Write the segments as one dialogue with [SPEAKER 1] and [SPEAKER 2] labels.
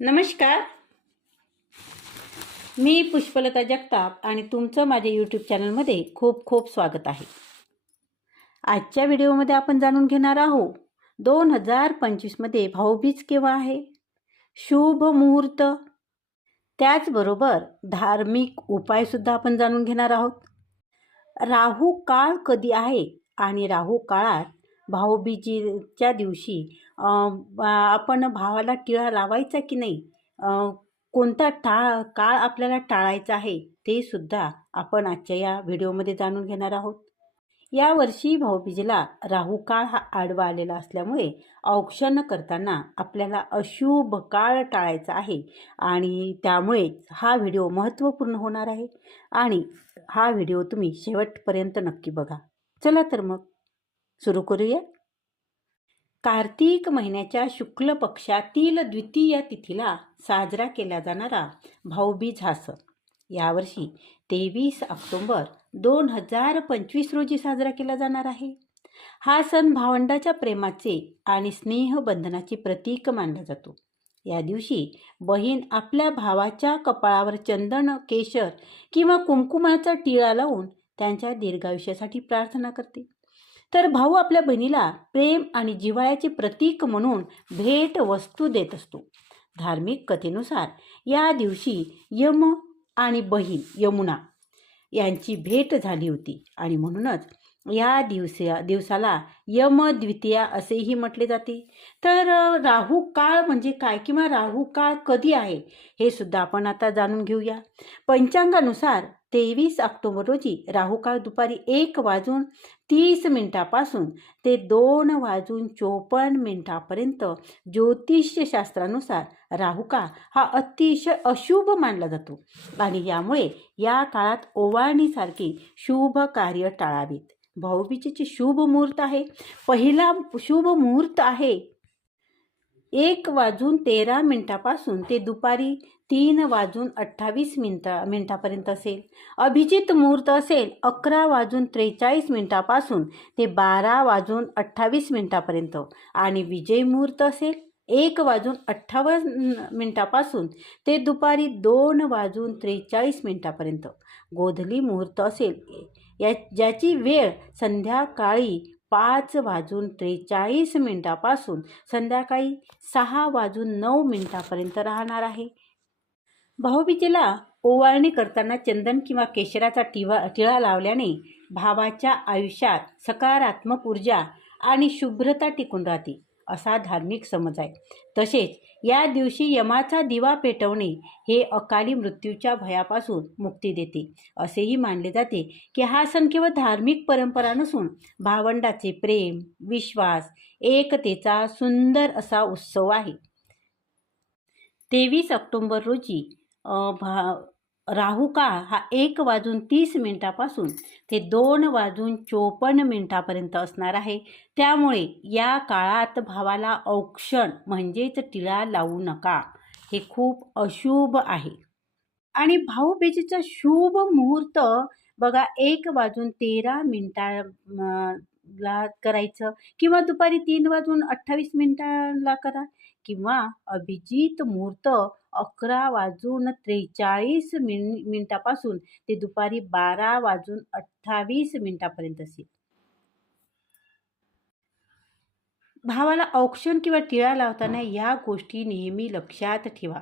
[SPEAKER 1] नमस्कार. मी पुष्पलता जगताप आणि तुमचं माझ्या यूट्यूब चॅनलमध्ये खूप खूप स्वागत आहे. आजच्या व्हिडिओमध्ये आपण जाणून घेणार आहोत दोन हजार पंचवीसमध्ये भाऊबीज केव्हा आहे? शुभ मुहूर्त. त्याचबरोबर धार्मिक उपायसुद्धा आपण जाणून घेणार आहोत. राहू काळ कधी आहे आणि राहू काळात भाऊबीजेच्या दिवशी आपण भावाला टिळा लावायचा की नाही? कोणता टाळ काळ आपल्याला टाळायचा आहे ते सुद्धा आपण आजच्या या व्हिडिओमध्ये जाणून घेणार आहोत. यावर्षी भाऊबीजेला राहू काळ हा आडवा आलेला असल्यामुळे औक्षण करताना आपल्याला अशुभ काळ टाळायचा आहे आणि त्यामुळेच हा व्हिडिओ महत्त्वपूर्ण होणार आहे आणि हा व्हिडिओ तुम्ही शेवटपर्यंत नक्की बघा. चला तर मग सुरू करूया. कार्तिक महिन्याच्या शुक्ल पक्षातील द्वितीय तिथीला साजरा केला जाणारा भाऊबीज हा सण यावर्षी तेवीस ऑक्टोंबर दोन हजार पंचवीस रोजी साजरा केला जाणार आहे. हा सण भावंडाच्या प्रेमाचे आणि स्नेहबंधनाचे प्रतीक मानला जातो. या दिवशी बहीण आपल्या भावाच्या कपाळावर चंदन केशर किंवा कुंकुमाचा टिळा लावून त्यांच्या दीर्घायुष्यासाठी प्रार्थना करते. तर भाऊ आपल्या बहिणीला प्रेम आणि जिव्हाळ्याचे प्रतीक म्हणून भेट वस्तू देत असतो. धार्मिक कथेनुसार या दिवशी यम आणि बहीण यमुना यांची भेट झाली होती आणि म्हणूनच या दिवसा दिवसाला यम द्वितीया असेही म्हटले जाते. तर राहू काळ म्हणजे काय किंवा राहू काळ कधी आहे हे सुद्धा आपण आता जाणून घेऊया. पंचांगानुसार तेवीस ऑक्टोबर रोजी राहुकाळ दुपारी एक वाजून तीस मिनिटापासून ते दोन वाजून चोपन्न मिनिटापर्यंत ज्योतिषशास्त्रानुसार राहुकाळ हा अतिशय अशुभ मानला जातो. आणि यामुळे या काळात ओवाळणीसारखी शुभ कार्य टाळावीत. भाऊबीजेचे शुभ मुहूर्त आहे. पहिला शुभ मुहूर्त आहे. एक वाजून तेरा मिनिटापासून ते दुपारी तीन वाजून अठ्ठावीस मिनटा मिनटापर्यंत असेल. अभिजित मुहूर्त असेल अकरा वाजून त्रेचाळीस मिनटापासून ते बारा वाजून अठ्ठावीस मिनटापर्यंत. आणि विजय मुहूर्त असेल एक वाजून अठ्ठावन्न मिनटापासून ते दुपारी दोन वाजून त्रेचाळीस मिनटापर्यंत. गोधली मुहूर्त असेल या ज्याची वेळ संध्याकाळी पाच वाजून त्रेचाळीस मिनटापासून संध्याकाळी सहा वाजून नऊ मिनटापर्यंत राहणार आहे. भाऊबीजेला ओवाळणी करताना चंदन किंवा केशराचा टिवा टिळा लावल्याने भावाच्या आयुष्यात सकारात्मक ऊर्जा आणि शुभ्रता टिकून राहते असा धार्मिक समज आहे. तसेच या दिवशी यमाचा दिवा पेटवणे हे अकाली मृत्यूच्या भयापासून मुक्ती देते असेही मानले जाते की हा सण केवळ धार्मिक परंपरा नसून भावंडाचे प्रेम विश्वास एकतेचा सुंदर असा उत्सव आहे. तेवीस ऑक्टोंबर रोजी भा राहू काळ हा एक वाजून तीस मिनिटापासून ते दोन वाजून चोपन्न मिनिटापर्यंत असणार आहे. त्यामुळे या काळात भावाला औक्षण म्हणजेच टिळा लावू नका. हे खूप अशुभ आहे. आणि भाऊबीजेचा शुभ मुहूर्त बघा एक वाजून तेरा मिनिटा ला करायचं? किंवा दुपारी तीन वाजून अठ्ठावीस मिनिटाला करा. किंवा अभिजित मुहूर्त अकरा वाजून त्रेचाळीस मिन मिनिटापासून ते दुपारी बारा वाजून अठ्ठावीस मिनिटापर्यंत असेल. भावाला औक्षण किंवा टिळा लावताना या गोष्टी नेहमी लक्षात ठेवा.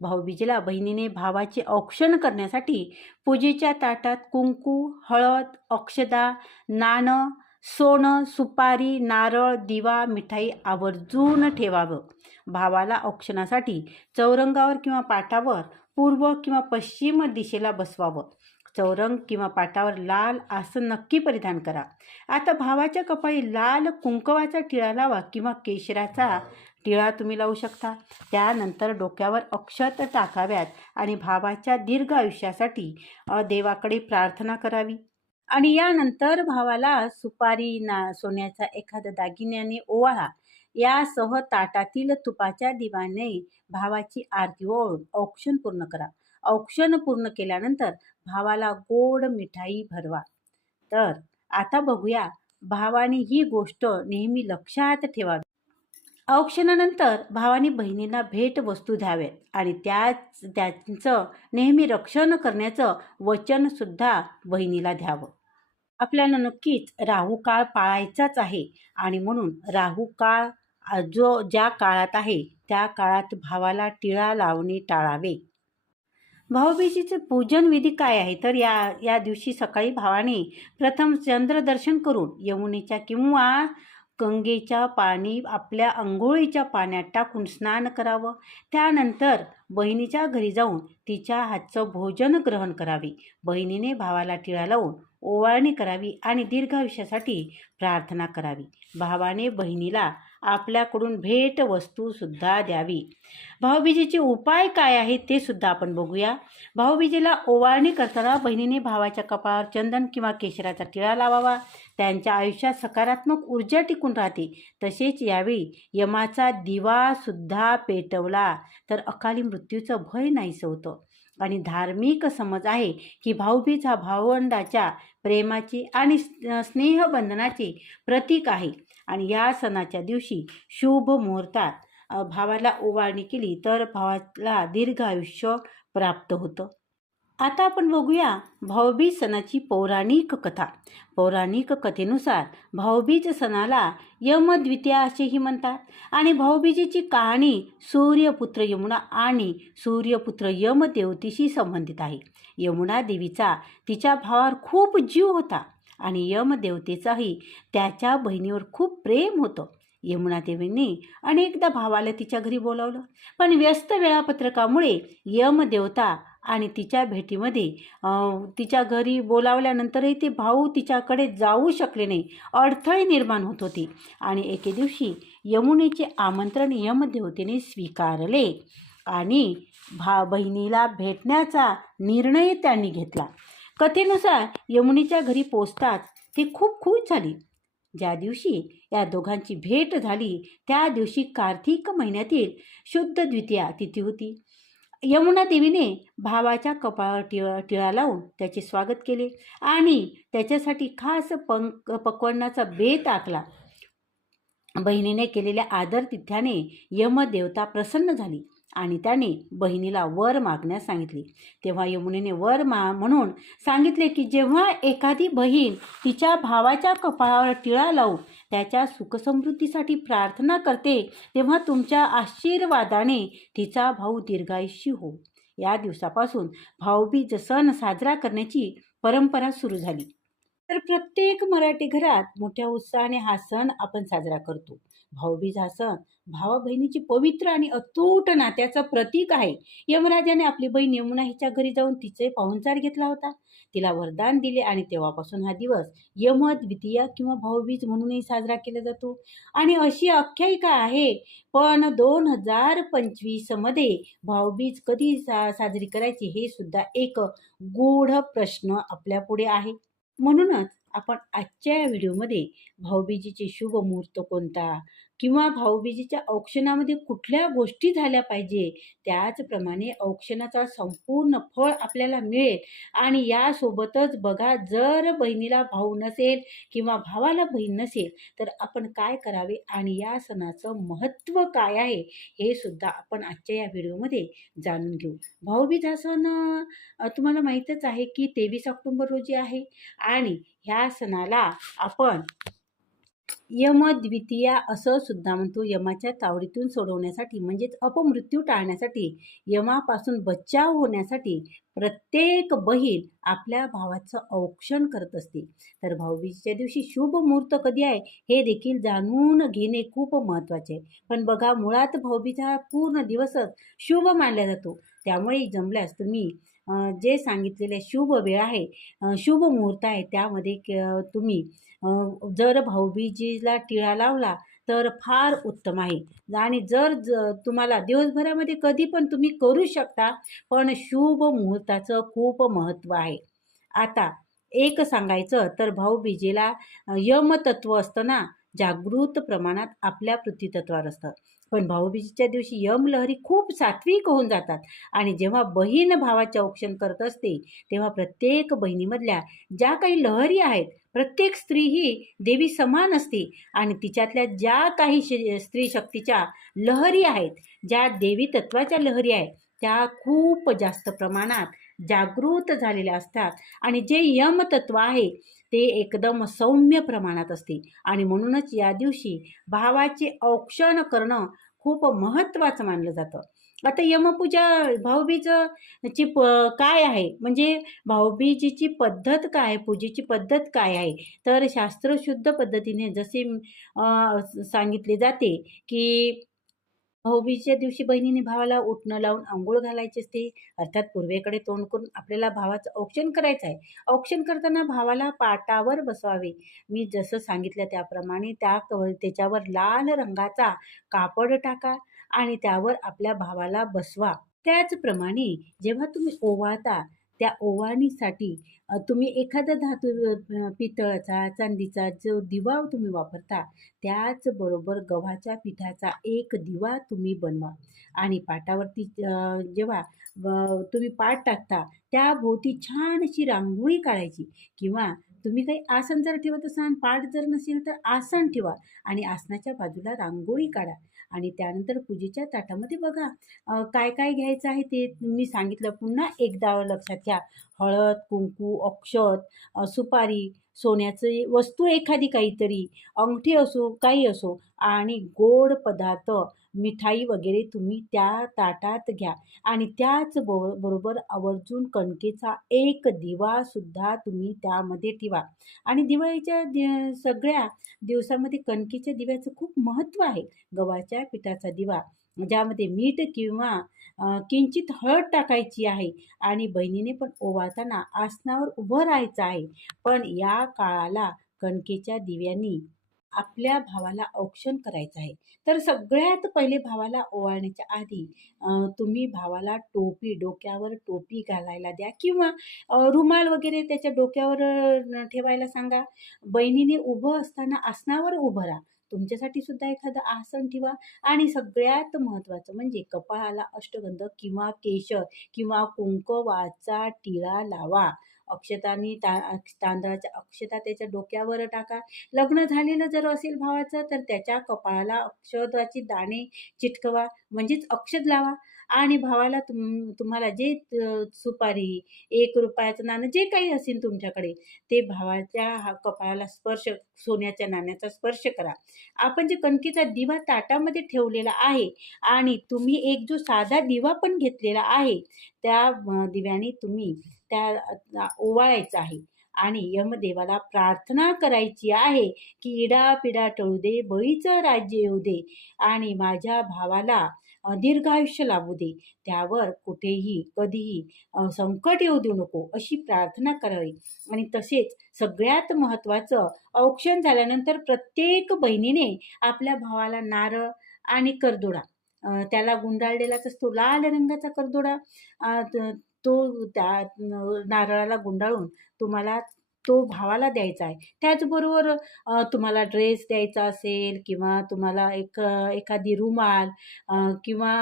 [SPEAKER 1] भाऊबीजेला बहिणीने भावाचे औक्षण करण्यासाठी पूजेच्या ताटात कुंकू हळद अक्षदा नाणं सोनं सुपारी नारळ दिवा मिठाई आवर्जून ठेवावं. भावाला औक्षणासाठी चौरंगावर किंवा पाटावर पूर्व किंवा पश्चिम दिशेला बसवावं. चौरंग किंवा पाटावर लाल आसन नक्की परिधान करा. आता भावाच्या कपाळी लाल कुंकवाचा टिळा लावा किंवा केशराचा टिळा तुम्ही लावू शकता. त्यानंतर डोक्यावर अक्षत टाकाव्यात आणि भावाच्या दीर्घ आयुष्यासाठी देवाकडे प्रार्थना करावी. आणि यानंतर भावाला सुपारी ना सोन्याचा एखादा दागिन्याने ओवाळा यासह ताटातील तुपाच्या दिवाने भावाची आरती ओळून औक्षण पूर्ण करा. औक्षण पूर्ण केल्यानंतर भावाला गोड मिठाई भरवा. तर आता बघूया भावाने ही गोष्ट नेहमी लक्षात ठेवावी. औक्षणानंतर भावाने बहिणीला भेटवस्तू द्याव्यात आणि त्याच त्यांचं नेहमी रक्षण करण्याचं वचनसुद्धा बहिणीला द्यावं. आपल्याला नक्कीच राहू काळ पाळायचाच आहे आणि म्हणून राहू काळ जो ज्या काळात आहे त्या काळात भावाला टिळा लावणे टाळावे. भाऊबीजेचे पूजन विधी काय आहे? तर या या दिवशी सकाळी भावाने प्रथम चंद्रदर्शन करून यमुनेच्या किंवा गंगेच्या पाणी आपल्या आंघोळीच्या पाण्यात टाकून स्नान करावं. त्यानंतर बहिणीच्या घरी जाऊन तिच्या हातचं भोजन ग्रहण करावे. बहिणीने भावाला टिळा लावून ओवाळणी करावी आणि दीर्घायुष्यासाठी प्रार्थना करावी. भावाने बहिणीला आपल्याकडून भेट वस्तूसुद्धा द्यावी. भाऊबीजेचे उपाय काय आहेत ते सुद्धा आपण बघूया. भाऊबीजेला ओवाळणी करताना बहिणीने भावाच्या कपाळावर चंदन किंवा केशराचा टिळा लावावा. त्यांच्या आयुष्यात सकारात्मक ऊर्जा टिकून राहते. तसेच यावेळी यमाचा दिवासुद्धा पेटवला तर अकाली मृत्यूचं भय नाहीसं होतं. आणि धार्मिक समज आहे की भाऊबीज हा भावंडाच्या प्रेमाची आणि स्नेहबंधनाचे प्रतीक आहे. आणि या सणाच्या दिवशी शुभ मुहूर्तात भावाला ओवाळणी केली तर भावाला दीर्घ आयुष्य प्राप्त होतं. आता आपण बघूया भाऊबीज सणाची पौराणिक कथा. पौराणिक कथेनुसार भाऊबीज सणाला यमद्वितीया असेही म्हणतात आणि भाऊबीजेची कहाणी सूर्यपुत्र यमुना आणि सूर्यपुत्र यमदेवतीशी संबंधित आहे. यमुना देवीचा तिच्या भावावर खूप जीव होता. आणि यमदेवतेचाही त्याच्या बहिणीवर खूप प्रेम होतं. यमुना देवींनी अनेकदा भावाला तिच्या घरी बोलावलं. पण व्यस्त वेळापत्रकामुळे यमदेवता आणि तिच्या भेटीमध्ये तिच्या घरी बोलावल्यानंतरही ते भाऊ तिच्याकडे जाऊ शकले नाही. अडथळे निर्माण होत होते. आणि एके दिवशी यमुनेचे आमंत्रण यमदेवतेने स्वीकारले आणि भा बहिणीला भेटण्याचा निर्णय त्यांनी घेतला. कथेनुसार यमुनेच्या घरी पोचताच ती खूप खुश झाली. ज्या दिवशी या दोघांची भेट झाली त्या दिवशी कार्तिक महिन्यातील शुद्ध द्वितीया तिथी होती. यमुना देवीने भावाच्या कपाळावर टिळा टिळा लावून त्याचे स्वागत केले आणि त्याच्यासाठी खास पंक पकवण्याचा बेत आखला. बहिणीने केलेल्या आदर तिथ्याने यमदेवता प्रसन्न झाली. आणि त्याने बहिणीला वर मागण्यास सांगितले. तेव्हा यमुनेने वर मा म्हणून सांगितले की जेव्हा एखादी बहीण तिच्या भावाच्या कपाळावर टिळा लावून त्याच्या सुखसमृद्धीसाठी प्रार्थना करते तेव्हा तुमच्या आशीर्वादाने तिचा भाऊ दीर्घायुषी हो या दिवसापासून भाऊबीज सण साजरा करण्याची परंपरा सुरू झाली. तर प्रत्येक मराठी घरात मोठ्या उत्साहाने हा सण आपण साजरा करतो. भाऊबीज हा सण भावा बहिणीची पवित्र आणि अतूट नात्याचं प्रतीक आहे. यमराजाने आपली बहीण यमुना हिच्या घरी जाऊन तिचे पाहुणचार घेतला होता. तिला वरदान दिले आणि तेव्हापासून हा दिवस यम द्वितीया किंवा भाऊबीज म्हणूनही साजरा केला जातो. आणि अशी आख्यायिका आहे पण दोन हजार पंचवीसमध्ये भाऊबीज कधी सा साजरी करायची हे सुद्धा एक गूढ प्रश्न आपल्यापुढे आहे. म्हणूनच आपण आजच्या या व्हिडिओमध्ये भाऊबीजीचे शुभ मुहूर्त कोणता किंवा भाऊबीजेच्या औक्षणामध्ये कुठल्या गोष्टी झाल्या पाहिजे त्याचप्रमाणे औक्षणाचा संपूर्ण फळ आपल्याला मिळेल. आणि यासोबतच बघा जर बहिणीला भाऊ नसेल किंवा भावाला बहीण नसेल तर आपण काय करावे आणि या सणाचं महत्त्व काय आहे हे सुद्धा आपण आजच्या या व्हिडिओमध्ये जाणून घेऊ. भाऊबीज हा सण तुम्हाला माहीतच आहे की तेवीस ऑक्टोंबर रोजी आहे. आणि ह्या सणाला आपण यमद्वितीया असं सुद्धा म्हणतो. यमाच्या तावडीतून सोडवण्यासाठी म्हणजेच अपमृत्यू टाळण्यासाठी यमापासून बचाव होण्यासाठी प्रत्येक बहीण आपल्या भावाचं औक्षण करत असते. तर भाऊबीजेच्या दिवशी शुभ मुहूर्त कधी आहे हे देखील जाणून घेणे खूप महत्त्वाचे आहे. पण बघा मुळात भाऊबीज हा पूर्ण दिवसच शुभ मानला जातो. त्यामुळे जमल्यास तुम्ही जे सांगितलेले शुभ वेळ आहे शुभ मुहूर्त आहे त्यामध्ये तुम्ही जर भाऊबीजीला टिळा लावला तर फार उत्तम आहे. आणि जर ज तुम्हाला दिवसभरामध्ये कधी पण तुम्ही करू शकता पण शुभ मुहूर्ताचं खूप महत्त्व आहे. आता एक सांगायचं तर भाऊबीजेला यमतत्व असतं ना जागृत प्रमाणात आपल्या पृथ्वीतत्वावर असतं. पण भाऊबीजीच्या दिवशी यमलहरी खूप सात्विक होऊन जातात. आणि जेव्हा बहीण भावाचे औक्षण करत असते तेव्हा प्रत्येक बहिणीमधल्या ज्या काही लहरी आहेत प्रत्येक स्त्री ही देवी समान असते. आणि तिच्यातल्या ज्या काही श स्त्री शक्तीच्या लहरी आहेत ज्या देवी तत्वाच्या लहरी आहेत त्या खूप जास्त प्रमाणात जागृत झालेल्या असतात. आणि जे यमतत्व आहे ते एकदम सौम्य प्रमाणात असते. आणि म्हणूनच या दिवशी भावाचे औक्षण करणं खूप महत्त्वाचं मानलं जातं. आता यमपूजा भाऊबीजं ची प काय आहे? म्हणजे भाऊबीजीची पद्धत काय आहे? पूजेची पद्धत काय आहे? तर शास्त्रशुद्ध पद्धतीने जसे सांगितले जाते की भाऊबीजेच्या दिवशी बहिणीने भावाला उठणं लावून आंघोळ घालायची असते. अर्थात पूर्वेकडे तोंड करून आपल्याला भावाचं औक्षण करायचं आहे औक्षण करताना भावाला पाटावर बसवावे. मी जसं सांगितलं त्याप्रमाणे त्या त्याच्यावर लाल रंगाचा कापड टाका आणि त्यावर आपल्या भावाला बसवा. त्याचप्रमाणे जेव्हा तुम्ही ओवाळता त्या ओवाळणीसाठी तुम्ही एखादा धातू पितळाचा चांदीचा जो दिवा तुम्ही वापरता त्याचबरोबर गव्हाच्या पिठाचा एक दिवा तुम्ही बनवा. आणि पाटावरती जेव्हा तुम्ही पाट टाकता त्या भोवती छान अशी रांगोळी काढायची. किंवा तुम्ही काही आसन जर ठेवत असाल पाठ जर नसेल तर आसन ठेवा आणि आसनाच्या बाजूला रांगोळी काढा. आणि त्यानंतर पूजेच्या ताटामध्ये बघा काय काय घ्यायचं आहे ते मी सांगितलं. पुन्हा एकदा लक्षात घ्या. हळद कुंकू अक्षत सुपारी सोन्याचे वस्तू एखादी काहीतरी अंगठी असो काही असो आणि गोड पदार्थ. मिठाई वगैरे तुम्ही त्या ताटात घ्या. आणि त्याच बो बरोबर आवर्जून कणकेचा एक दिवासुद्धा तुम्ही त्यामध्ये ठेवा. आणि दिवाळीच्या दि सगळ्या दिवसामध्ये कणकेच्या दिव्याचं खूप महत्त्व आहे. गव्हाच्या पिठाचा दिवा ज्यामध्ये मीठ किंवा किंचित हळद टाकायची आहे. आणि बहिणीने पण ओवाळताना आसनावर उभं राहायचं आहे. पण या काळाला कणकेच्या दिव्यांनी आपल्या भावाला औक्षण करायचं आहे. तर सगळ्यात पहिले भावाला ओवाळण्याच्या आधी तुम्ही भावाला टोपी डोक्यावर टोपी घालायला द्या किंवा रुमाल वगैरे त्याच्या डोक्यावर ठेवायला सांगा. बहिणीने उभं असताना आसनावर उभं राहा. तुमच्यासाठी सुद्धा एखादं आसन ठेवा. आणि सगळ्यात महत्त्वाचं म्हणजे कपाळाला अष्टगंध किंवा केशर किंवा कुंकवाचा टिळा लावा. अक्षतानी ता तांदळाच्या अक्षता त्याच्या डोक्यावर टाका. लग्न झालेलं जर असेल भावाचं तर त्याच्या कपाळाला अक्षताची दाणे चिटकवा. म्हणजेच अक्षत लावा. आणि भावाला तुम तुम्हाला जे सुपारी एक रुपयाचं नाणं जे काही असेल तुमच्याकडे ते भावाच्या हा कपाळाला स्पर्श सोन्याच्या नाण्याचा स्पर्श करा. आपण जे कणकीचा दिवा ताटामध्ये ठेवलेला आहे आणि तुम्ही एक जो साधा दिवा पण घेतलेला आहे त्या दिव्याने तुम्ही त्या ओवाळायचं आहे. आणि यमदेवाला प्रार्थना करायची आहे की इडा पिडा टळू दे बळीचं राज्य येऊ दे आणि माझ्या भावाला दीर्घायुष्य लाभू दे. त्यावर कुठेही कधीही संकट येऊ देऊ नको अशी प्रार्थना करावी. आणि तसेच सगळ्यात महत्त्वाचं औक्षण झाल्यानंतर प्रत्येक बहिणीने आपल्या भावाला नारळ आणि करदोडा त्याला गुंडाळलेलाच असतो लाल रंगाचा करदोडा तो त्या नारळाला गुंडाळून तुम्हाला तो भावाला द्यायचा आहे. त्याचबरोबर तुम्हाला ड्रेस द्यायचा असेल किंवा तुम्हाला एक एखादी रुमाल किंवा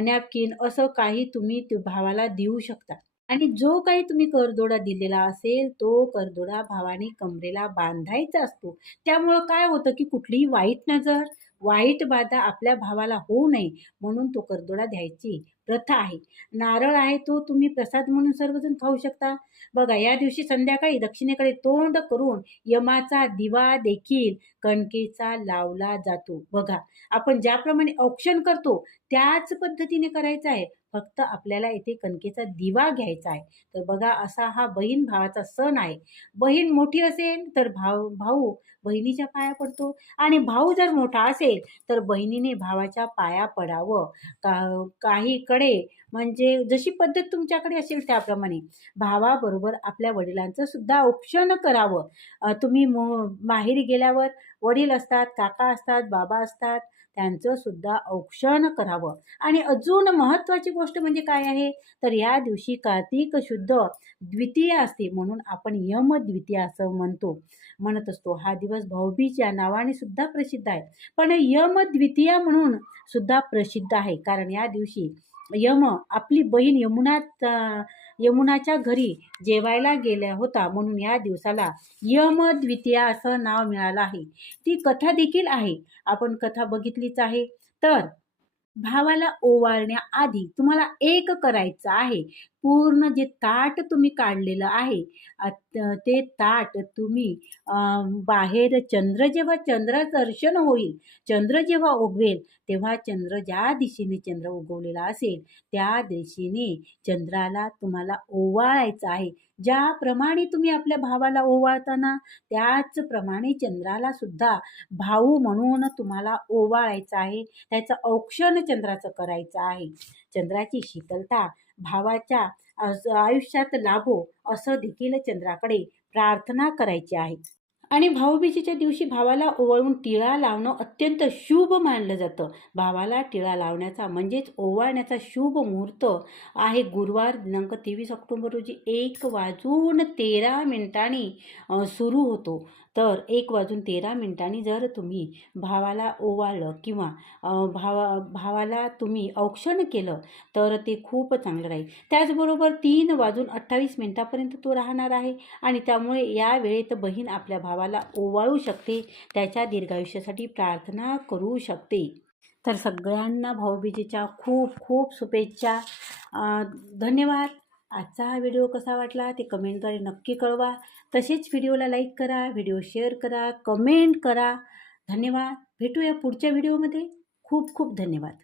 [SPEAKER 1] नॅपकिन असं काही तुम्ही भावाला देऊ शकता. आणि जो काही तुम्ही करदोडा दिलेला असेल तो करदोडा भावाने कमरेला बांधायचा असतो. त्यामुळं काय होतं की कुठलीही वाईट नजर वाईट बाधा आपल्या भावाला होऊ नये म्हणून तो करदोडा द्यायची प्रथा आहे. नारळ आहे तो तुम्ही प्रसाद म्हणून सर्वजण खाऊ शकता. बघा या दिवशी संध्याकाळी दक्षिणेकडे तोंड करून यमाचा दिवा देखील कणकेचा लावला जातो. बघा आपण ज्याप्रमाणे औक्षण करतो त्याच पद्धतीने करायचं आहे. फक्त आपल्याला इथे कणकेचा दिवा घ्यायचा आहे. तर बघा असा हा बहीण भावाचा सण आहे. बहीण मोठी असेल तर भाऊ भाऊ बहिणीच्या पाया पडतो. आणि भाऊ जर मोठा असेल तर बहिणीने भावाच्या पाया पडावं. का काहीकडे म्हणजे जशी पद्धत तुमच्याकडे असेल त्याप्रमाणे. भावाबरोबर आपल्या वडिलांचं सुद्धा औक्षण करावं. तुम्ही मो माहेरी गेल्यावर वडील असतात काका असतात बाबा असतात त्यांचं सुद्धा औक्षण करावं. आणि अजून महत्त्वाची गोष्ट म्हणजे काय आहे? तर या दिवशी कार्तिक शुद्ध द्वितीय असते म्हणून आपण यम द्वितीय असं म्हणतो. म्हणत असतो. हा दिवस भाऊबीज या नावाने सुद्धा प्रसिद्ध आहे. पण यम द्वितीय म्हणून सुद्धा प्रसिद्ध आहे. कारण या दिवशी यम आपली बहीण यमुनात यमुनाच्या घरी जेवायला गेल्या होता म्हणून या दिवसाला यम द्वितीया असं नाव मिळालं आहे. ती कथा देखील आहे. आपण कथा बघितलीच आहे. तर भावाला ओवाळण्याआधी तुम्हाला एक करायचं आहे. पूर्ण जे ताट तुम्ही काढलेलं आहे ते ताट तुम्ही बाहेर चंद्र जेव्हा चंद्र दर्शन होईल चंद्र जेव्हा उगवेल तेव्हा चंद्र ज्या दिशेने चंद्र उगवलेला असेल त्या दिशेने चंद्राला तुम्हाला ओवाळायचं आहे. ज्याप्रमाणे तुम्ही आपल्या भावाला ओवाळताना त्याचप्रमाणे चंद्राला सुद्धा भाऊ म्हणून तुम्हाला ओवाळायचं आहे. त्याचं औक्षण चंद्राचं करायचं आहे. चंद्राची शीतलता भावाच्या आयुष्यात लाभो असं देखील चंद्राकडे प्रार्थना करायची आहे. आणि भाऊबीजेच्या दिवशी भावाला ओवाळून टिळा लावणं अत्यंत शुभ मानलं जातं. भावाला टिळा लावण्याचा म्हणजेच ओवाळण्याचा शुभ मुहूर्त आहे गुरुवार दिनांक तेवीस ऑक्टोबर रोजी एक वाजून तेरा मिनिटांनी सुरू होतो. तर एक वाजून तेरा मिनिटांनी जर तुम्ही भावाला ओवाळलं किंवा भावा भावाला तुम्ही औक्षण केलं तर ते खूप चांगलं राहील. त्याचबरोबर तीन वाजून अठ्ठावीस मिनिटापर्यंत तो राहणार आहे आणि त्यामुळे या वेळेत बहीण आपल्या भावाला ओवाळू शकते त्याच्या दीर्घायुष्यासाठी प्रार्थना करू शकते. तर सगळ्यांना भाऊबीजेच्या खूप खूप शुभेच्छा. धन्यवाद. आजचा हा व्हिडिओ कसा वाटला ते कमेंटद्वारे नक्की कळवा. तसेच व्हिडिओला लाईक करा व्हिडिओ शेअर करा कमेंट करा. धन्यवाद. भेटूया पुढच्या व्हिडिओमध्ये. खूप खूप धन्यवाद.